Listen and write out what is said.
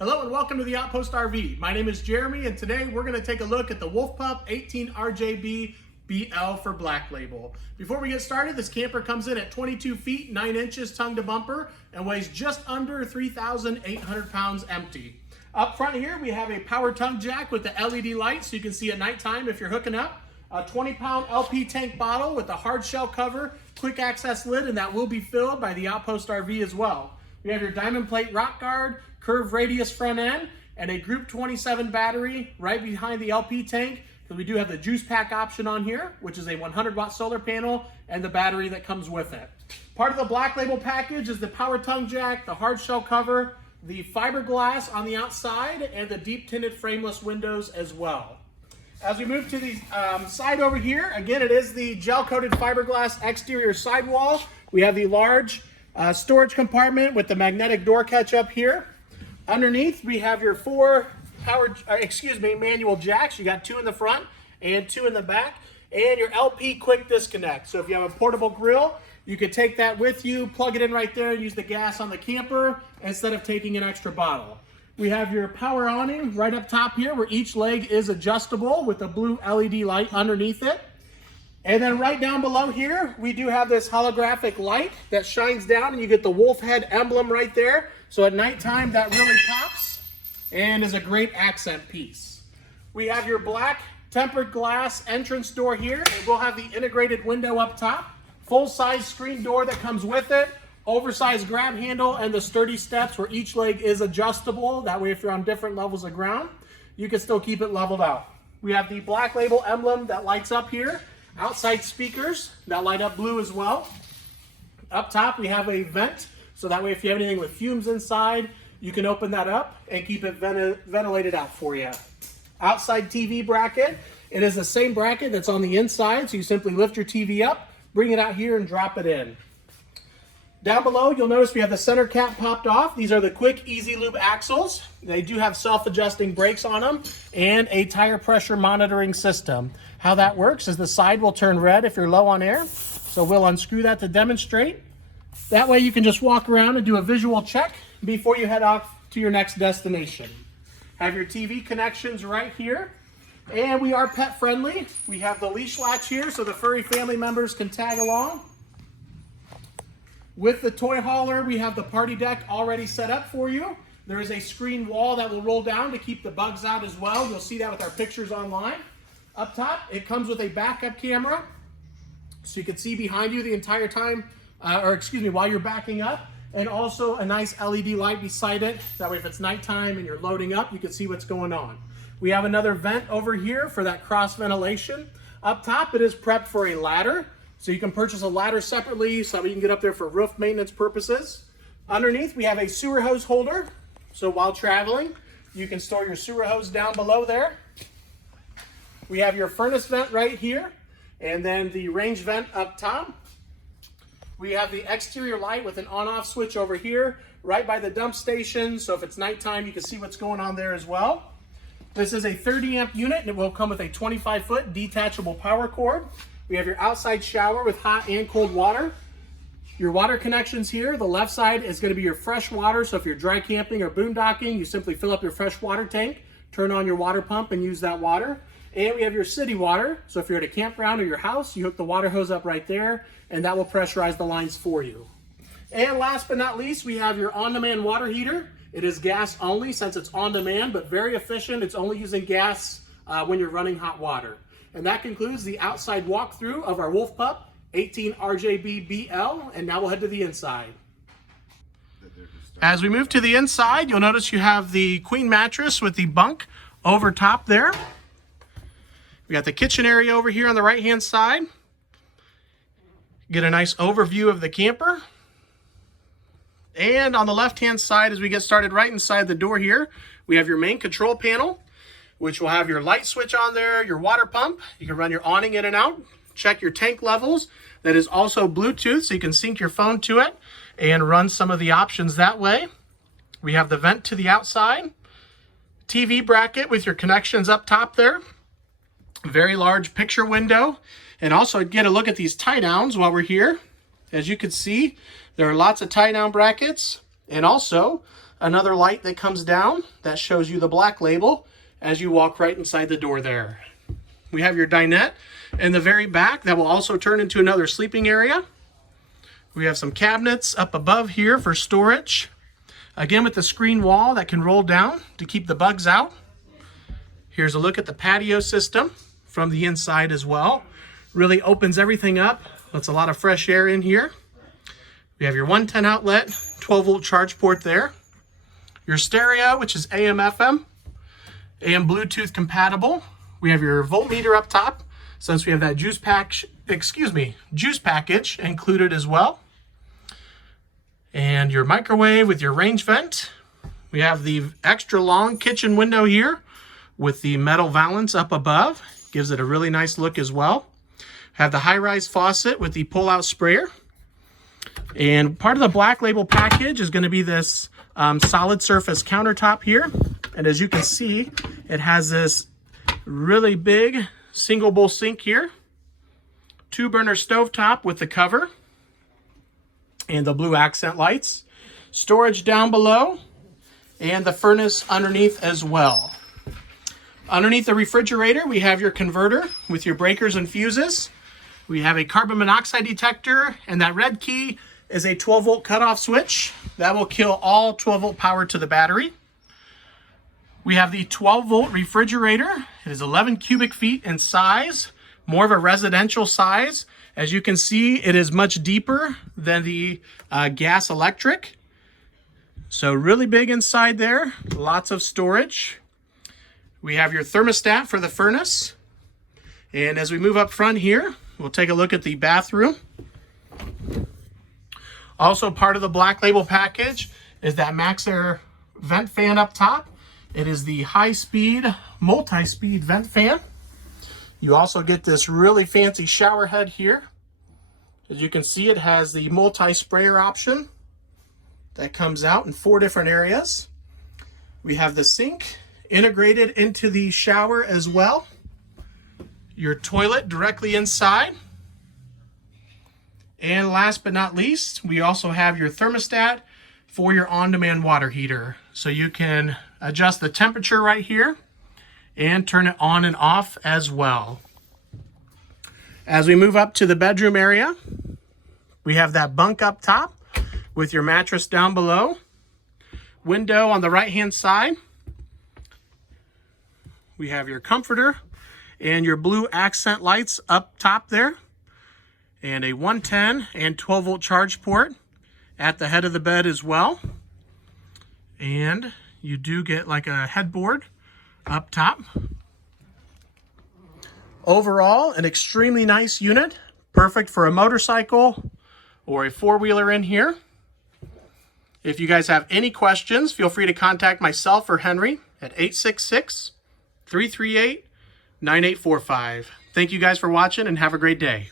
Hello and welcome to the Outpost RV. My name is Jeremy and today we're going to take a look at the Wolf Pup 18RJB-BL for Black Label. Before we get started, this camper comes in at 22 feet, 9 inches tongue to bumper and weighs just under 3,800 pounds empty. Up front here we have a power tongue jack with the LED light so you can see at nighttime if you're hooking up. A 20-pound LP tank bottle with a hard shell cover, quick access lid, and that will be filled by the Outpost RV as well. We have your diamond plate rock guard, curved radius front end, and a Group 27 battery right behind the LP tank, because we do have the juice pack option on here, which is a 100-watt solar panel and the battery that comes with it. Part of the Black Label package is the power tongue jack, the hard shell cover, the fiberglass on the outside, and the deep tinted frameless windows as well. As we move to the side over here, again, it is the gel-coated fiberglass exterior sidewall. We have the large storage compartment with the magnetic door catch up here. Underneath, we have your four manual jacks. You got 2 in the front and 2 in the back, and your LP quick disconnect. So if you have a portable grill, you could take that with you, plug it in right there, and use the gas on the camper instead of taking an extra bottle. We have your power awning right up top here, where each leg is adjustable with a blue LED light underneath it. And then right down below here, we do have this holographic light that shines down and you get the wolf head emblem right there. So at nighttime, that really pops and is a great accent piece. We have your black tempered glass entrance door here, and we'll have the integrated window up top, full-size screen door that comes with it, oversized grab handle, and the sturdy steps where each leg is adjustable. That way, if you're on different levels of ground, you can still keep it leveled out. We have the Black Label emblem that lights up here. Outside speakers that light up blue as well. Up top we have a vent, so that way if you have anything with fumes inside, you can open that up and keep it ventilated out for you. Outside TV bracket, it is the same bracket that's on the inside, so you simply lift your TV up, bring it out here and drop it in. Down below you'll notice we have the center cap popped off. These are the quick easy lube axles. They do have self-adjusting brakes on them and a tire pressure monitoring system. How that works is the side will turn red if you're low on air. So we'll unscrew that to demonstrate. That way you can just walk around and do a visual check before you head off to your next destination. Have your TV connections right here. And we are pet friendly. We have the leash latch here so the furry family members can tag along. With the toy hauler, we have the party deck already set up for you. There is a screen wall that will roll down to keep the bugs out as well. You'll see that with our pictures online. Up top, it comes with a backup camera, so you can see behind you the entire time, while you're backing up, and also a nice LED light beside it. That way if it's nighttime and you're loading up, you can see what's going on. We have another vent over here for that cross ventilation. Up top, it is prepped for a ladder, so you can purchase a ladder separately so that you can get up there for roof maintenance purposes. Underneath, we have a sewer hose holder, so while traveling, you can store your sewer hose down below there. We have your furnace vent right here, and then the range vent up top. We have the exterior light with an on-off switch over here, right by the dump station, so if it's nighttime, you can see what's going on there as well. This is a 30 amp unit, and it will come with a 25-foot detachable power cord. We have your outside shower with hot and cold water. Your water connections here, the left side is going to be your fresh water, so if you're dry camping or boondocking, you simply fill up your fresh water tank, turn on your water pump, and use that water. And we have your city water, so if you're at a campground or your house, you hook the water hose up right there, and that will pressurize the lines for you. And last but not least, we have your on-demand water heater. It is gas only since it's on demand, but very efficient. It's only using gas when you're running hot water. And that concludes the outside walkthrough of our Wolf Pup 18RJB-BL, and now we'll head to the inside. As we move to the inside, you'll notice you have the queen mattress with the bunk over top there. We got the kitchen area over here on the right-hand side. Get a nice overview of the camper. And on the left-hand side, as we get started right inside the door here, we have your main control panel, which will have your light switch on there, your water pump. You can run your awning in and out, check your tank levels. That is also Bluetooth, so you can sync your phone to it and run some of the options that way. We have the vent to the outside, TV bracket with your connections up top there. Very large picture window, and also get a look at these tie downs while we're here. As you can see, there are lots of tie down brackets, and also another light that comes down that shows you the black label as you walk right inside the door there. We have your dinette in the very back that will also turn into another sleeping area. We have some cabinets up above here for storage. Again, with the screen wall that can roll down to keep the bugs out. Here's a look at the patio system from the inside as well. Really opens everything up. Lets a lot of fresh air in here. We have your 110 outlet, 12-volt charge port there. Your stereo, which is AM, FM, AM Bluetooth compatible. We have your voltmeter up top, since we have that juice package included as well. And your microwave with your range vent. We have the extra long kitchen window here with the metal valance up above. Gives it a really nice look as well. Have the high-rise faucet with the pull-out sprayer. And part of the black label package is going to be this solid surface countertop here. And as you can see, it has this really big single bowl sink here. 2-burner stovetop with the cover. And the blue accent lights. Storage down below. And the furnace underneath as well. Underneath the refrigerator, we have your converter with your breakers and fuses. We have a carbon monoxide detector, and that red key is a 12-volt cutoff switch. That will kill all 12-volt power to the battery. We have the 12-volt refrigerator. It is 11 cubic feet in size, more of a residential size. As you can see, it is much deeper than the gas electric. So really big inside there, lots of storage. We have your thermostat for the furnace. And as we move up front here, we'll take a look at the bathroom. Also part of the black label package is that MaxxAir vent fan up top. It is the high-speed, multi-speed vent fan. You also get this really fancy shower head here. As you can see, it has the multi-sprayer option that comes out in 4 different areas. We have the sink integrated into the shower as well. Your toilet directly inside. And last but not least, we also have your thermostat for your on-demand water heater. So you can adjust the temperature right here and turn it on and off as well. As we move up to the bedroom area, we have that bunk up top with your mattress down below. Window on the right-hand side. We have your comforter and your blue accent lights up top there. And a 110 and 12-volt charge port at the head of the bed as well. And you do get like a headboard up top. Overall, an extremely nice unit. Perfect for a motorcycle or a 4-wheeler in here. If you guys have any questions, feel free to contact myself or Henry at 866-338-9845. Thank you guys for watching and have a great day.